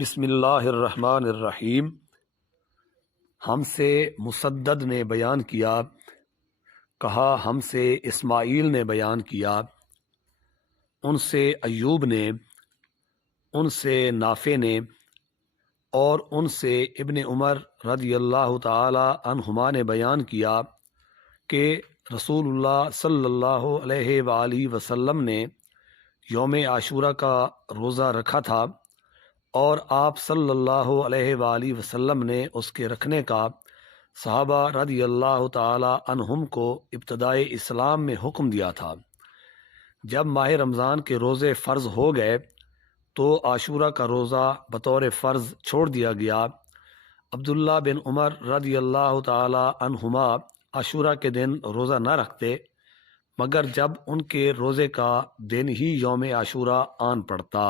بسم اللہ الرحمن الرحیم۔ ہم سے مسدد نے بیان کیا، کہا ہم سے اسماعیل نے بیان کیا، ان سے ایوب نے، ان سے نافع نے، اور ان سے ابن عمر رضی اللہ تعالی عنہما نے بیان کیا کہ رسول اللہ صلی اللہ علیہ وآلہ وسلم نے یوم عاشورہ کا روزہ رکھا تھا، اور آپ صلی اللہ علیہ وآلہ وسلم نے اس کے رکھنے کا صحابہ رضی اللہ تعالی عنہم کو ابتدائے اسلام میں حکم دیا تھا۔ جب ماہ رمضان کے روزے فرض ہو گئے تو عاشورہ کا روزہ بطور فرض چھوڑ دیا گیا۔ عبداللہ بن عمر رضی اللہ تعالی عنہما عاشورہ کے دن روزہ نہ رکھتے مگر جب ان کے روزے کا دن ہی یوم عاشورہ آن پڑتا۔